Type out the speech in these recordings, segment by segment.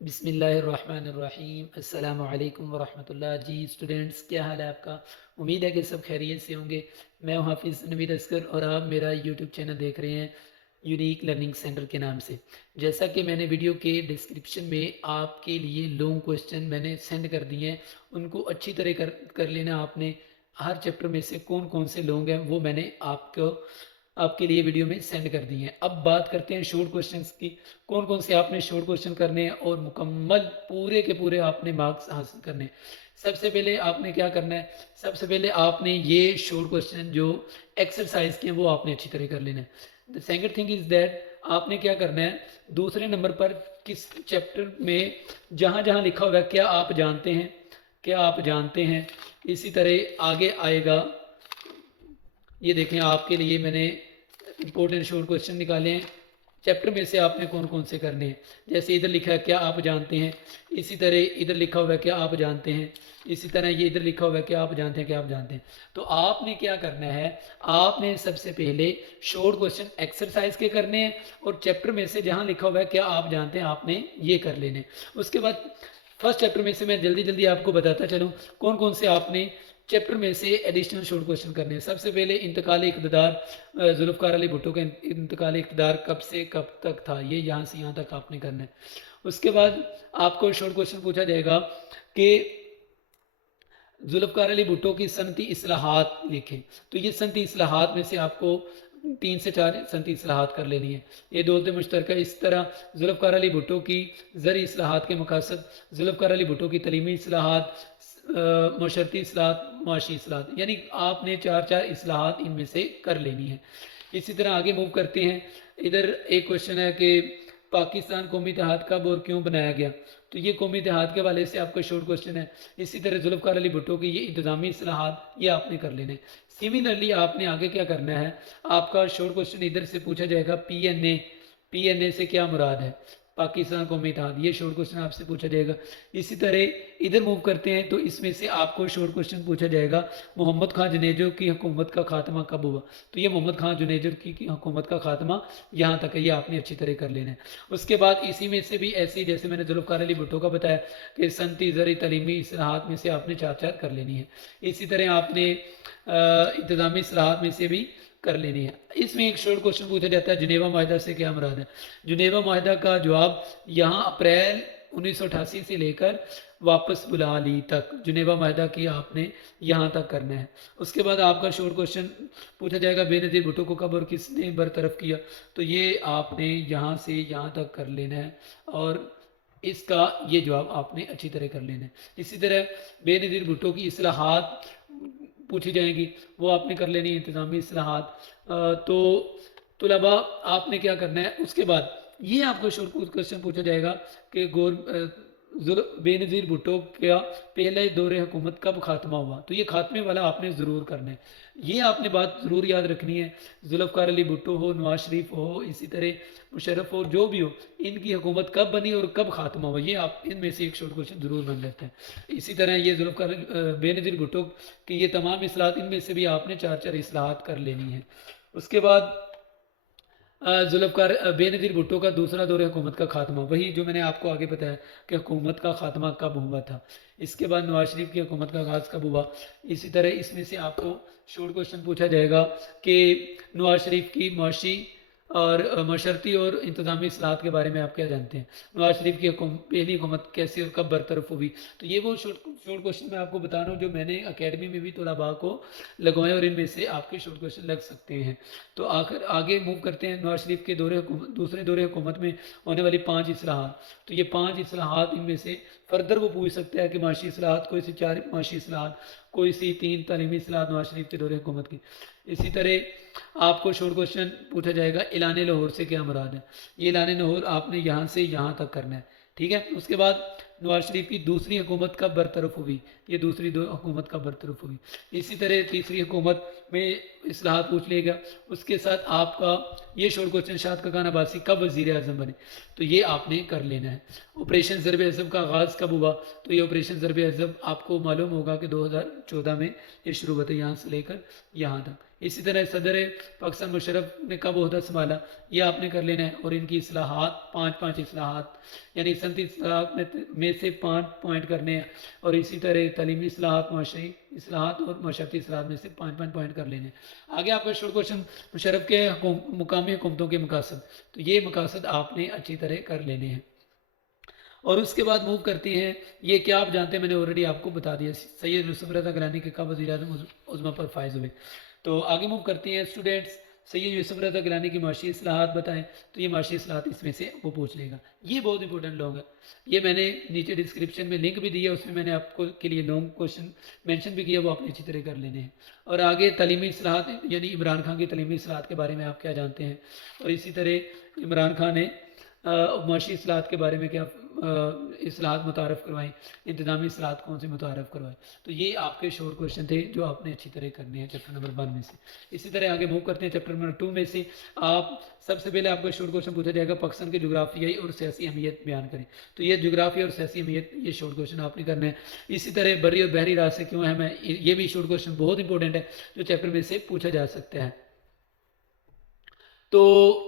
बिस्मिल्लाहिर्रहमानिर्रहीम। अस्सलामु अलैकुम वरहमतुल्लाह। जी स्टूडेंट्स, क्या हाल है आपका? उम्मीद है कि सब खैरियत से होंगे। मैं हूं हाफिज़ नवीद असगर और आप मेरा यूट्यूब चैनल देख रहे हैं यूनिक लर्निंग सेंटर के नाम से। जैसा कि मैंने वीडियो के डिस्क्रिप्शन में आपके लिए लॉन्ग क्वेश्चन मैंने सेंड कर दिए हैं, उनको अच्छी तरह कर लेना आपने। हर चैप्टर में से कौन कौन से लॉन्ग हैं वो मैंने आपके लिए वीडियो में सेंड कर दी हैं। अब बात करते हैं शॉर्ट क्वेश्चंस की। कौन कौन से आपने शॉर्ट क्वेश्चन करने हैं और मुकम्मल पूरे के पूरे आपने मार्क्स हासिल करने हैं। सबसे पहले आपने क्या करना है, सबसे पहले आपने ये शॉर्ट क्वेश्चन जो एक्सरसाइज के हैं वो आपने अच्छी तरह कर लेना है। The second thing is that आपने क्या करना है, दूसरे नंबर पर किस चैप्टर में जहाँ जहाँ लिखा होगा क्या आप जानते हैं, क्या आप जानते हैं, इसी तरह आगे आएगा। ये देखें, आपके लिए मैंने इंपॉर्टेंट शॉर्ट क्वेश्चन निकाले हैं। चैप्टर में से आपने कौन कौन से करने हैं। जैसे इधर लिखा है क्या आप जानते हैं, इसी तरह इधर लिखा हुआ है क्या आप जानते हैं, इसी तरह ये इधर लिखा हुआ है क्या आप जानते हैं, क्या आप जानते हैं। तो आपने क्या करना है, आपने सबसे पहले शॉर्ट क्वेश्चन एक्सरसाइज के करने हैं और चैप्टर में से जहाँ लिखा हुआ है क्या आप जानते हैं आपने ये कर लेने। उसके बाद फर्स्ट चैप्टर में से मैं जल्दी जल्दी आपको बताता चलूँ कौन कौन से आपने चैप्टर में से एडिशनल शॉर्ट क्वेश्चन करने हैं। सबसे पहले इंतकाल इक़्तिदार, जुल्फ़िकार अली भुट्टो का इंतकाल इक़्तिदार कब से कब तक था, ये यहाँ से यहाँ तक आपने करना है। उसके बाद आपको शॉर्ट क्वेश्चन पूछा जाएगा कि जुल्फ़िकार अली भुट्टो की सनती इस्लाहात लिखें। तो ये सनती इस्लाहात में से आपको 3 से 4 सनती इस्लाहात कर लेनी है। ये दौलत मुश्तरका। इस तरह जुल्फ़िकार अली भुट्टो की ज़री इस्लाहात के मकासद, जुल्फ़िकार अली भुट्टो की तलीमी इस्लाहात, मशरती इस्लाहात, मुआशी इस्लाहात, यानी आपने 4 इस्लाहात इनमें से कर लेनी है। इसी तरह आगे मूव करते हैं। इधर एक क्वेश्चन है कि पाकिस्तान कौमी इत्तेहाद कब और क्यों बनाया गया। तो ये कौमी इत्तेहाद के हवाले से आपका शॉर्ट क्वेश्चन है। इसी तरह जुल्फ़िकार अली भुट्टो की ये इंतज़ामी इस्लाहात, ये आपने कर लेने। सिमिलरली आपने आगे क्या करना है, आपका शॉर्ट क्वेश्चन इधर से पूछा जाएगा PNA। PNA से क्या मुराद है, पाकिस्तान कौमी इत्तेहाद, ये शॉर्ट क्वेश्चन आपसे पूछा जाएगा। इसी तरह इधर मूव करते हैं तो इसमें से आपको शॉर्ट क्वेश्चन पूछा जाएगा मोहम्मद खान जुनेजो की हुकूमत का खात्मा कब हुआ। तो ये मोहम्मद खान जुनेजो की हुकूमत का खात्मा यहाँ तक है, ये आपने अच्छी तरह कर लेना है। उसके बाद इसी में से भी ऐसी जैसे मैंने जुल्फ़िकार अली भुट्टो का बताया कि सनती ज़री तलीमी इस्लाहात में से आपने 4 कर लेनी है। इसी तरह आपने इंतज़ामी इस्लाहात में से भी कर लेनी है। इसमें एक शॉर्ट क्वेश्चन पूछा जाता है जुनेवा माहिदा से क्या मुराद है। जुनेवा माहिदा का जवाब यहाँ अप्रैल 1988 से लेकर वापस बुला ली तक, जुनेवा माहिदा की आपने यहाँ तक करना है। उसके बाद आपका शॉर्ट क्वेश्चन पूछा जाएगा बेनज़ीर भुट्टो को कब और किसने बरतरफ किया। तो ये आपने यहाँ से यहाँ तक कर लेना है और इसका ये जवाब आपने अच्छी तरह कर लेना है। इसी तरह बेनज़ीर भुट्टो की इस्लाहात पूछी जाएंगी, वो आपने कर लेनी है, इंतज़ामी इस्लाहात। तो तुलबा आपने क्या करना है, उसके बाद ये आपको शॉर्ट क्वेश्चन पूछा जाएगा कि बेनज़ीर भुट्टो का पहले दौरे हुकूमत कब खात्मा हुआ। तो ये खात्मे वाला आपने ज़रूर करना है, ये आपने बात ज़रूर याद रखनी है। जुल्फ़िकार अली भुट्टो हो, नवाज शरीफ हो, इसी तरह मुशर्रफ हो, जो भी हो, इनकी हुकूमत कब बनी और कब खात्मा हुआ, ये आप इनमें से एक शॉर्ट क्वेश्चन ज़रूर बन जाता है। इसी तरह ये जुल्फ़िकार बेनज़ीर भुट्टो की ये तमाम इस्लाहात, इनमें से भी आपने 4 इस्लाहात कर लेनी है। उसके बाद जुल्फ़िकार बेनज़ीर भुट्टो का दूसरा दौर हुकूमत का खात्मा, वही जो मैंने आपको आगे बताया कि हुकूमत का खात्मा कब हुआ था। इसके बाद नवाज शरीफ की हुकूमत का आगाज़ कब हुआ। इसी तरह इसमें से आपको शॉर्ट क्वेश्चन पूछा जाएगा कि नवाज शरीफ की मुआशी और मशरती और इंतज़ामी इस्लाहात के बारे में आप क्या जानते हैं। नवाज शरीफ की पहली हुकूमत कैसे और कब बरतरफ हुई। तो ये वो शॉर्ट क्वेश्चन मैं आपको बता रहा हूँ जो मैंने अकेडमी में भी तलबा को लगवाए और इनमें से आपके शॉर्ट क्वेश्चन लग सकते हैं। तो आगे मूव करते हैं नवाज शरीफ के दूसरे दौरे हुकूमत में होने वाली 5 इस्लाहात। तो ये 5 इस्लाहात, इनमें से फर्दर वो पूछ सकता है कि माशी इस्लाहात, कोई सी 4 माशी इस्लाहात, कोई सी 3 तालीमी इस्लाहात नवाज शरीफ के दौरे हुकूमत की। इसी तरह आपको शॉर्ट क्वेश्चन पूछा जाएगा ऐलान लाहौर से क्या मुराद है। ये ऐलान लाहौर आपने यहाँ से यहाँ तक करना है, ठीक है। उसके बाद नवाज शरीफ की दूसरी हुकूमत कब बरतरफ हुई, ये दूसरी हुकूमत कब बरतरफ हुई। इसी तरह तीसरी हुकूमत में इस्लाहात पूछ लेगा। उसके साथ आपका ये शॉर्ट क्वेश्चन शाद खान अब्बासी कब वज़ीर आज़म बने, तो ये आपने कर लेना है। ऑपरेशन ज़रब अज़ब का आगाज़ कब हुआ, तो ये ऑपरेशन ज़रब अज़ब आपको मालूम होगा कि 2014 में ये शुरू हुआ था, यहाँ से लेकर यहाँ तक। इसी तरह सदर पाकिस्तान मुशर्रफ ने कब ओहदा संभाला, ये आपने कर लेना है। और इनकी इस्लाहात 5 इस्लाहात, यानी सनती इस्लाहात में से 5 पॉइंट करने हैं। और इसी तरह तलीमी इस्लाहात, माशरी इस्लाहात और माशरती इस्लाहात में से 5 पॉइंट कर लेने हैं। आगे आपका शॉर्ट क्वेश्चन मुशर्रफ के मुकामी हुकूमतों के मकासद, तो ये मकासद आपने अच्छी तरह कर लेने हैं। और उसके बाद मूव करती हैं, ये क्या आप जानते हैं, मैंने ऑलरेडी आपको बता दिया, सैयद यूसुफ रज़ा गिलानी के कब वज़ीर-ए-आज़म उज़्मा पर फायज हुए। तो आगे मूव करती हैं स्टूडेंट्स, सैयद यूसुफ रज़ा गिलानी की माशी इस्लाहात बताएं, तो ये माशी इस्लाहात इसमें से वो पूछ लेगा। ये बहुत इंपॉर्टेंट लॉन्ग है, ये मैंने नीचे डिस्क्रिप्शन में लिंक भी दिया, उसमें मैंने आपको के लिए लॉन्ग क्वेश्चन मेंशन भी किया, वो आपने अच्छी तरह कर लेने हैं। और आगे तलीमी इस्लाहात, यानी इमरान खान की तलीमी इस्लाहात के बारे में आप क्या जानते हैं। और इसी तरह इमरान खान ने माशी इस्लाहात के बारे में क्या इस्लाहात मुतारफ़ करवाएं, इंतज़ामी इस्लाहात कौन से मुतारफ़ करवाएं। तो ये आपके शॉर्ट क्वेश्चन थे जो आपने अच्छी तरह करने हैं चैप्टर नंबर 1 में से। इसी तरह आगे मूव करते हैं चैप्टर नंबर 2 में से। आप सबसे पहले आपका शॉर्ट क्वेश्चन पूछा जाएगा, पाकिस्तान की जोग्राफियाई और सियासी अहमियत बयान करें। तो ये जोग्राफिया और सियासी अहमियत, ये शॉर्ट क्वेश्चन आपने करना है। इसी तरह बर्री और बहरी रास्ते क्यों अहम है, ये भी शॉर्ट क्वेश्चन बहुत इंपॉर्टेंट है जो चैप्टर में से पूछा जा सकता है। तो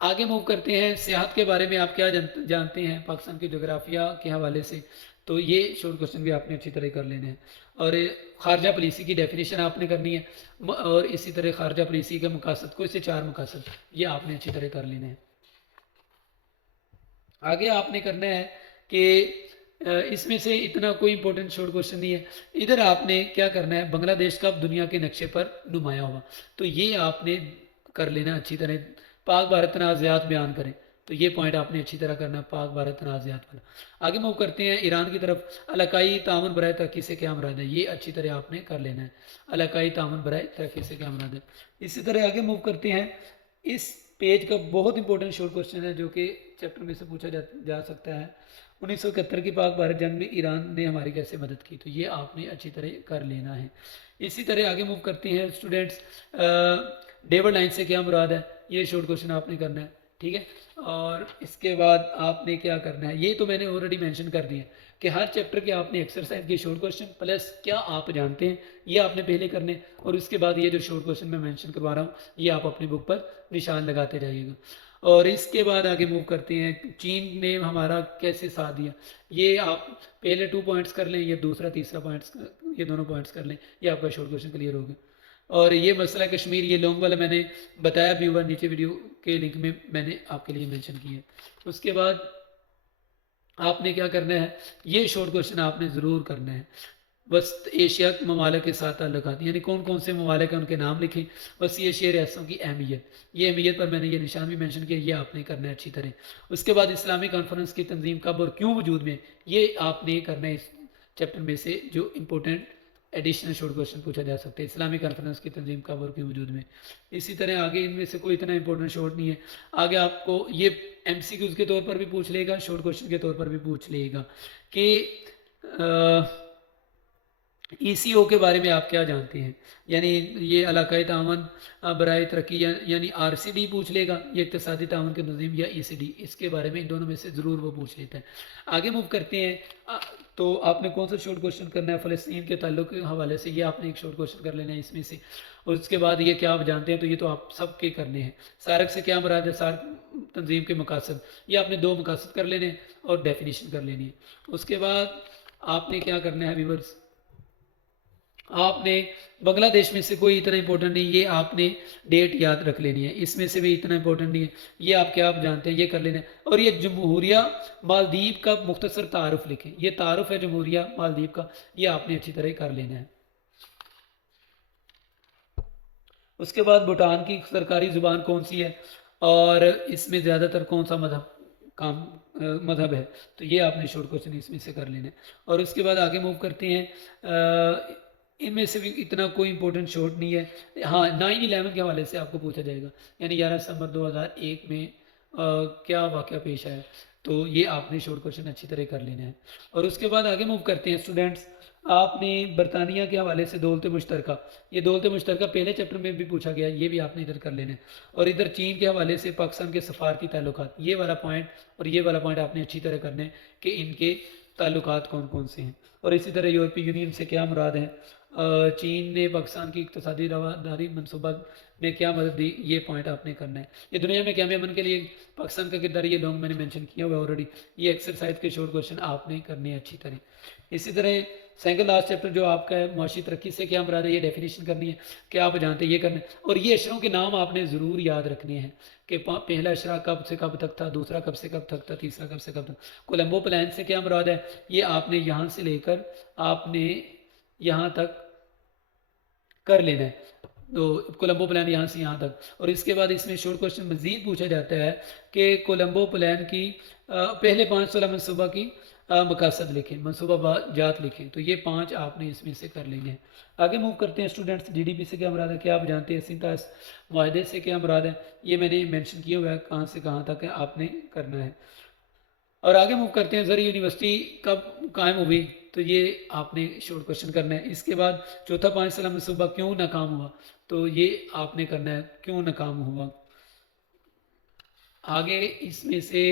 आगे मूव करते हैं, सियाहत के बारे में आप क्या जानते हैं पाकिस्तान की जोग्राफिया के हवाले से, तो ये शॉर्ट क्वेश्चन भी आपने अच्छी तरह कर लेने हैं। और खारजा पॉलिसी की डेफिनेशन आपने करनी है। और इसी तरह खारजा पॉलिसी के मकासद को, इससे 4 मकासद, ये आपने अच्छी तरह कर लेने हैं। आगे आपने करना है कि इसमें से इतना कोई इंपॉर्टेंट शॉर्ट क्वेश्चन नहीं है। इधर आपने क्या करना है, बांग्लादेश कब दुनिया के नक्शे पर नुमाया हुआ, तो ये आपने कर लेना अच्छी तरह। पाक भारत तनाज़ात बयान करें, तो ये पॉइंट आपने अच्छी तरह करना है, पाक भारत तनाज़ात वाला। आगे मूव करते हैं ईरान की तरफ, इलाकाई ताउन बराए तरक्की से क्या मुराद है, ये अच्छी तरह आपने कर लेना है, इलाकाई ताउन बराए तरक्की से क्या मुराद है। इसी तरह आगे मूव करते हैं, इस पेज का बहुत इंपॉर्टेंट शॉर्ट क्वेश्चन है जो कि चैप्टर में से पूछा जा सकता है। 1971 की पाक भारत जंग में ईरान ने हमारी कैसे मदद की, तो ये आपने अच्छी तरह कर लेना है। इसी तरह आगे मूव करते हैं स्टूडेंट्स, डेविड लाइन से क्या मुराद है, ये शॉर्ट क्वेश्चन आपने करना है, ठीक है। और इसके बाद आपने क्या करना है, ये तो मैंने ऑलरेडी मेंशन कर दिया कि हर चैप्टर के आपने एक्सरसाइज के शॉर्ट क्वेश्चन प्लस क्या आप जानते हैं, ये आपने पहले करने। और उसके बाद ये जो शॉर्ट क्वेश्चन मैं मेंशन करवा रहा हूँ, ये आप अपनी बुक पर निशान लगाते जाइएगा। और इसके बाद आगे मूव करते हैं, चीन ने हमारा कैसे साथ दिया, ये आप पहले 2 पॉइंट्स कर लें, ये दूसरा तीसरा पॉइंट्स, ये दोनों पॉइंट्स कर लें, ये आपका शॉर्ट क्वेश्चन क्लियर हो गया। और ये मसला कश्मीर, ये लॉन्ग वाला मैंने बताया भी हुआ, नीचे वीडियो के लिंक में मैंने आपके लिए मेंशन किया है। उसके बाद आपने क्या करना है, ये शॉर्ट क्वेश्चन आपने ज़रूर करना है। वस्त एशिया के ममालिक के साथ ताल्लुकात, यानी कौन कौन से ममालिक हैं उनके नाम लिखें। वस्त एशिया रियासतों की अहमियत, ये अहमियत पर मैंने ये निशान भी मेंशन किया, ये आपने करना है अच्छी तरह। उसके बाद इस्लामी कॉन्फ्रेंस की तंजीम कब और क्यों वजूद में, ये आपने करना है इस चैप्टर में से जो इंपॉर्टेंट एडिशनल शॉर्ट क्वेश्चन पूछा जा सकता है, इस्लामी कॉन्फ्रेंस की तंजीम कब और क्यों वजूद में। इसी तरह आगे इनमें से कोई इतना इंपॉर्टेंट शॉर्ट नहीं है। आगे आपको ये MCQs के तौर पर भी पूछ लेगा, शॉर्ट क्वेश्चन के तौर पर भी पूछ लेगा कि ECO के बारे में आप क्या जानते हैं, यानी ये इलाकाई तावन बराए तरक्की यानी RCD पूछ लेगा, ये इक़्तिसादी तावन के तंजीम, या ECD, इसके बारे में इन दोनों में से ज़रूर वो पूछ लेता है। आगे मूव करते हैं, तो आपने कौन सा शॉर्ट क्वेश्चन करना है, फ़लस्तीन के ताल्लुक़ के हवाले से, ये आपने एक शॉर्ट क्वेश्चन कर लेना है इसमें से। और उसके बाद ये क्या आप जानते हैं, तो ये तो आप सबके करने हैं। सारक से क्या मुराद है, सारक तंजीम के मकासद, ये आपने 2 मकासद कर लेने हैं और डेफिनेशन कर लेनी है। उसके बाद आपने क्या करना है व्यूअर्स, आपने बांग्लादेश में से कोई इतना इंपॉर्टेंट नहीं, ये आपने डेट याद रख लेनी है, इसमें से भी इतना इंपॉर्टेंट नहीं है, ये आप क्या आप जानते हैं, ये कर लेना है। और ये जमहूरिया मालदीव का मुख्तसर तारुफ लिखें, ये तारुफ है जमहूरिया मालदीव का, ये आपने अच्छी तरह कर लेना है। उसके बाद भूटान की सरकारी ज़ुबान कौन सी है और इसमें ज़्यादातर कौन सा मजहब है, तो ये आपने शॉर्ट क्वेश्चन इसमें से कर लेना है। और उसके बाद आगे मूव करते हैं, इनमें से भी इतना कोई इंपॉर्टेंट शॉर्ट नहीं है। हाँ, 9/11 के हवाले से आपको पूछा जाएगा, यानी 11 सितंबर 2001 में क्या वाक़या पेश आया, तो ये आपने शॉर्ट क्वेश्चन अच्छी तरह कर लेना है। और उसके बाद आगे मूव करते हैं स्टूडेंट्स, आपने बरतानिया के हवाले से दौलत मुश्तरका, ये दौलत मुश्तरका पहले चैप्टर में भी पूछा गया, ये भी आपने इधर कर लेना है। और इधर चीन के हवाले से पाकिस्तान के सफारती ताल्लुकात, ये वाला पॉइंट और ये वाला पॉइंट आपने अच्छी तरह करना है कि इनके ताल्लुकात कौन कौन से हैं। और इसी तरह यूरोपीय यूनियन से क्या मुराद है, चीन ने पाकिस्तान की इक़्तिसादी रवादारी मनसूबा में क्या मदद दी, ये पॉइंट आपने करना है। ये दुनिया में कामयाब बनने के लिए पाकिस्तान का किरदार, ये लॉन्ग मैंने मेंशन किया हुआ है ऑलरेडी। ये एक्सरसाइज के शॉर्ट क्वेश्चन आपने करने हैं अच्छी तरह। इसी तरह सेकंड लास्ट चैप्टर जो आपका है, मुआशी तरक्की से क्या मुराद है, ये डेफिनेशन करनी है, क्या आप जानते हैं ये करना है। और ये अशरों के नाम आपने ज़रूर याद रखने हैं कि पहला अशरा कब से कब तक था, दूसरा कब से कब तक था, तीसरा कब से कब तक। कोलंबो प्लान से क्या मुराद है, ये आपने यहाँ से लेकर आपने यहाँ तक कर लेना है। तो कोलंबो प्लान यहाँ से यहाँ तक। और इसके बाद इसमें शॉर्ट क्वेश्चन मजीद पूछा जाता है कि कोलंबो प्लान की पहले 5 साल मनसूबा की मकासद लिखें, मनसूबा जात लिखें। तो ये 5 आपने इसमें से कर लेंगे। आगे मूव करते हैं स्टूडेंट्स। जीडीपी से क्या मुराद है, क्या आप जानते हैं। सिंतास माहदे से क्या मुराद है, ये मैंने मेंशन किया हुआ है, कहाँ से कहाँ तक है आपने करना है। और आगे मूव करते हैं, ज़र यूनिवर्सिटी कब कायम हुई, तो ये आपने शॉर्ट क्वेश्चन करना है। इसके बाद चौथा 5 साल मनसूबा क्यों नाकाम हुआ, तो ये आपने करना है, क्यों नाकाम हुआ। आगे इसमें से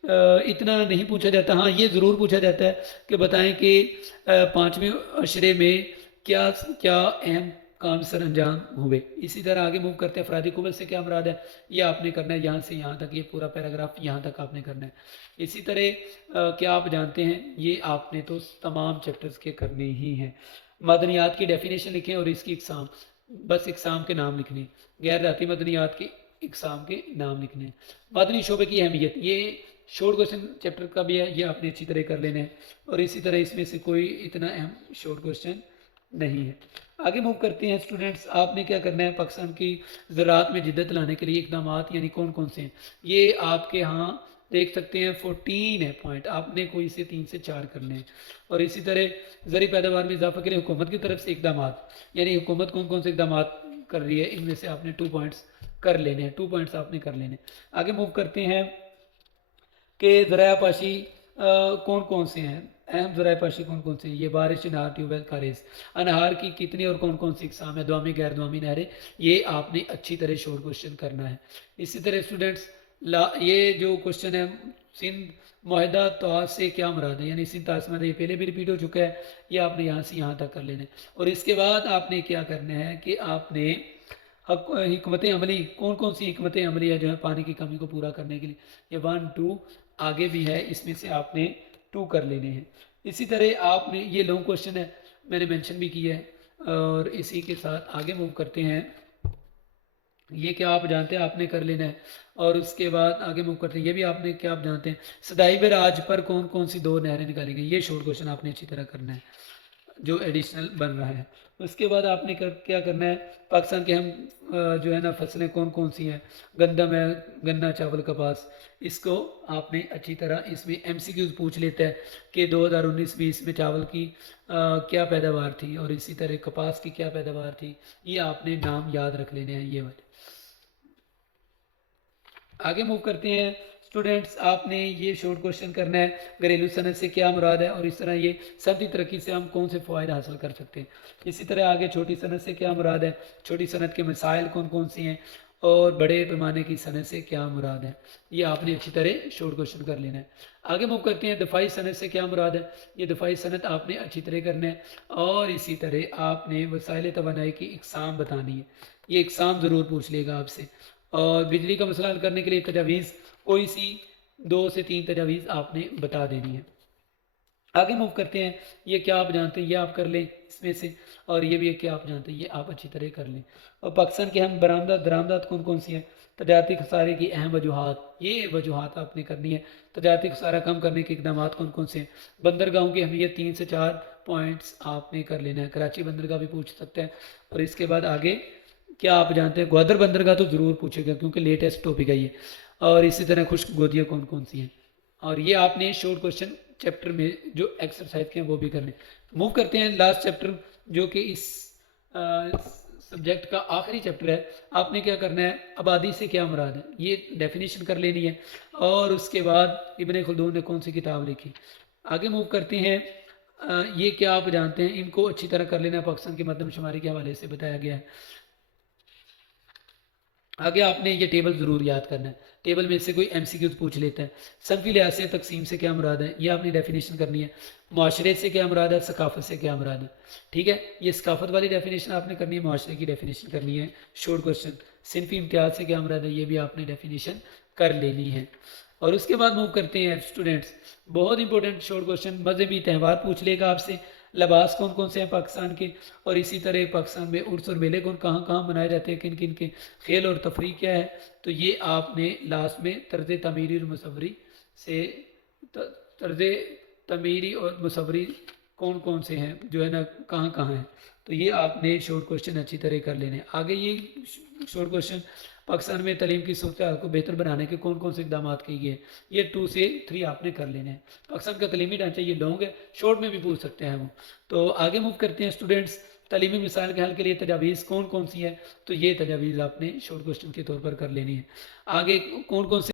इतना नहीं पूछा जाता। हाँ, ये ज़रूर पूछा जाता है कि बताएं कि 5वें अशरे में क्या क्या अहम काम सर अंजाम हुए। इसी तरह आगे मूव करते हैं, अफरादी कुव्वत से क्या मुराद है, ये आपने करना है यहाँ से यहाँ तक, ये पूरा पैराग्राफ यहाँ तक आपने करना है। इसी तरह क्या आप जानते हैं, ये आपने तो तमाम चैप्टर्स के करने ही हैं। मदनियात की डेफिनेशन लिखें और इसकी इकसाम, बस इकसाम के नाम लिखने, गैर ज़ाती मदनियात की इकसाम के नाम लिखने। मदनी शोबे की अहमियत, ये शॉर्ट क्वेश्चन चैप्टर का भी है, ये आपने अच्छी तरह कर लेना है। और इसी तरह इसमें से कोई इतना अहम शॉर्ट क्वेश्चन नहीं है। आगे मूव करते हैं स्टूडेंट्स, आपने क्या करना है, पाकिस्तान की ज़राअत में जिद्दत लाने के लिए इकदाम यानी कौन कौन से हैं, ये आपके यहाँ देख सकते हैं 14 है पॉइंट, आपने कोई से 3 से 4 करने हैं। और इसी तरह ज़री पैदावार में इजाफा के लिए हुकूमत की तरफ से इकदाम, यानी हुकूमत कौन कौन से इकदाम कर रही है, इनमें से आपने 2 पॉइंट्स कर लेने हैं, 2 पॉइंट्स आपने कर लेने। आगे मूव करते हैं कि ज़राया पाशी कौन कौन से हैं, अहम ज़राया पाशी कौन कौन से हैं, ये बारिश, नहर, ट्यूबवेल, कारेज, अनहार की कितनी और कौन कौन सी इकसाम है, दुआमी गैर दुआमी नहरें, ये आपने अच्छी तरह शॉर्ट क्वेश्चन करना है। इसी तरह स्टूडेंट्स ये जो क्वेश्चन है, सिंध मुआहदा तौर से क्या मुराद है, यानी सिंध तासमा, ये पहले भी रिपीट हो चुका है, ये आपने यहाँ से यहाँ तक कर लेना है। और इसके बाद आपने क्या करना है कि आपने हिकमत अमली, कौन कौन सी हिकमत अमली है जो है पानी की कमी को पूरा करने के लिए, ये 1 2 आगे भी है, इसमें से आपने 2 कर लेने हैं। इसी तरह आपने, ये लॉन्ग क्वेश्चन है मैंने मेंशन भी किया है। और इसी के साथ आगे मूव करते हैं, ये क्या आप जानते हैं आपने कर लेना है। और उसके बाद आगे मूव करते हैं, ये भी आपने क्या आप जानते हैं, सदाई बराज पर कौन कौन सी 2 नहरें निकाली गई, ये शॉर्ट क्वेश्चन आपने अच्छी तरह करना है जो एडिशनल बन रहा है। उसके बाद आपने क्या करना है, पाकिस्तान के हम जो है ना फसलें कौन कौन सी हैं, गंदम है, गन्ना, चावल, कपास, इसको आपने अच्छी तरह, इसमें MCQs पूछ लेता है कि 2019-20 में चावल की क्या पैदावार थी और इसी तरह कपास की क्या पैदावार थी, ये आपने नाम याद रख लेने हैं ये वाले। आगे मूव करते हैं स्टूडेंट्स, आपने ये शॉर्ट क्वेश्चन करना है, घरेलू सनत से क्या मुराद है और इस तरह ये सनती तरक्की से हम कौन से फ़ायदे हासिल कर सकते हैं। इसी तरह आगे छोटी सनत से क्या मुराद है, छोटी सनत के मसाइल कौन कौन सी हैं और बड़े पैमाने की सनत से क्या मुराद है, ये आपने अच्छी तरह शॉर्ट क्वेश्चन कर लेना है। आगे मूव करते हैं, दफ़ाई सनत से क्या मुराद है, ये दफ़ाई सनत आपने अच्छी तरह करना है। और इसी तरह आपने वसाइल तवानाई की इकसाम बतानी है, ये इकसाम ज़रूर पूछ लेगा आपसे। और बिजली का मसला हल करने के लिए तजावीज़, कोई सी 2 से 3 तजावीज़ आपने बता देनी है। आगे मूव करते हैं, ये क्या आप जानते हैं, ये आप कर लें इसमें से। और ये भी क्या आप जानते हैं, ये आप अच्छी तरह कर लें। और पाकिस्तान की हम दरामदात कौन कौन सी हैं, तजारती खसारे की अहम वजूहात, ये वजूहात आपने करनी है। तजारती खसारा कम करने के इकदाम कौन कौन से हैं। बंदरगाहों की अहमियत 3 से 4 पॉइंट्स आपने कर लेना है। कराची बंदरगाह भी पूछ सकते हैं। और इसके बाद आगे क्या आप जानते हैं, ग्वादर बंदरगाह तो ज़रूर पूछेगा क्योंकि लेटेस्ट टॉपिक है ये। और इसी तरह खुश्क गोदियाँ कौन कौन सी हैं। और ये आपने शॉर्ट क्वेश्चन चैप्टर में जो एक्सरसाइज के हैं वो भी करने। मूव करते हैं लास्ट चैप्टर जो कि इस सब्जेक्ट का आखिरी चैप्टर है। आपने क्या करना है, आबादी से क्या मुराद है, ये डेफिनेशन कर लेनी है। और उसके बाद इब्ने खुल्दून ने कौन सी किताब लिखी। आगे मूव करते हैं, ये क्या आप जानते हैं, इनको अच्छी तरह कर लेना। पाकिस्तान की मरदमशुमारी के हवाले से बताया गया है। आगे आपने ये टेबल ज़रूर याद करना है। टेबल में से कोई एमसीक्यूज पूछ लेता है। सनफी लिहाज से तकसीम से क्या मुराद है, ये आपने डेफिनेशन करनी है। माशरे से क्या मुराद है, सकाफत से क्या मुराद है। ठीक है, ये सकाफत वाली डेफिनेशन आपने करनी है, माशरे की डेफिनेशन करनी है। शॉर्ट क्वेश्चन, सिनफी इम्तियाज से क्या मुराद है, ये भी आपने डेफिनेशन कर लेनी है। और उसके बाद मूव करते हैं स्टूडेंट्स, बहुत इंपॉर्टेंट शॉर्ट क्वेश्चन, मजहबी त्यौहार पूछ लेगा आपसे, लिबास कौन कौन से हैं पाकिस्तान के, और इसी तरह पाकिस्तान में उर्स और मेले कौन कहाँ कहाँ मनाए जाते हैं, किन किन के, खेल और तफरी क्या है। तो ये आपने लास्ट में तर्ज तमीरी और मुसवरी से, तर्ज तमीरी और मुसवरी कौन कौन से हैं जो है ना, कहाँ कहाँ हैं, तो ये आपने शॉर्ट क्वेश्चन अच्छी तरह कर लेने हैं। आगे ये शॉर्ट क्वेश्चन, पाकिस्तान में तालीम की सूरत हाल को बेहतर बनाने के कौन कौन से इकदाम किए गए, ये 2 से 3 आपने कर लेने हैं। पाकिस्तान का तालीमी ढांचा ये लॉन्ग है, शॉर्ट में भी पूछ सकते हैं वो। तो आगे मूव करते हैं स्टूडेंट्स, तालीमी मिसाइल के हल के लिए तजावीज़ कौन कौन सी है, तो ये तजावीज़ आपने शॉर्ट क्वेश्चन के तौर पर कर लेनी है। आगे कौन कौन से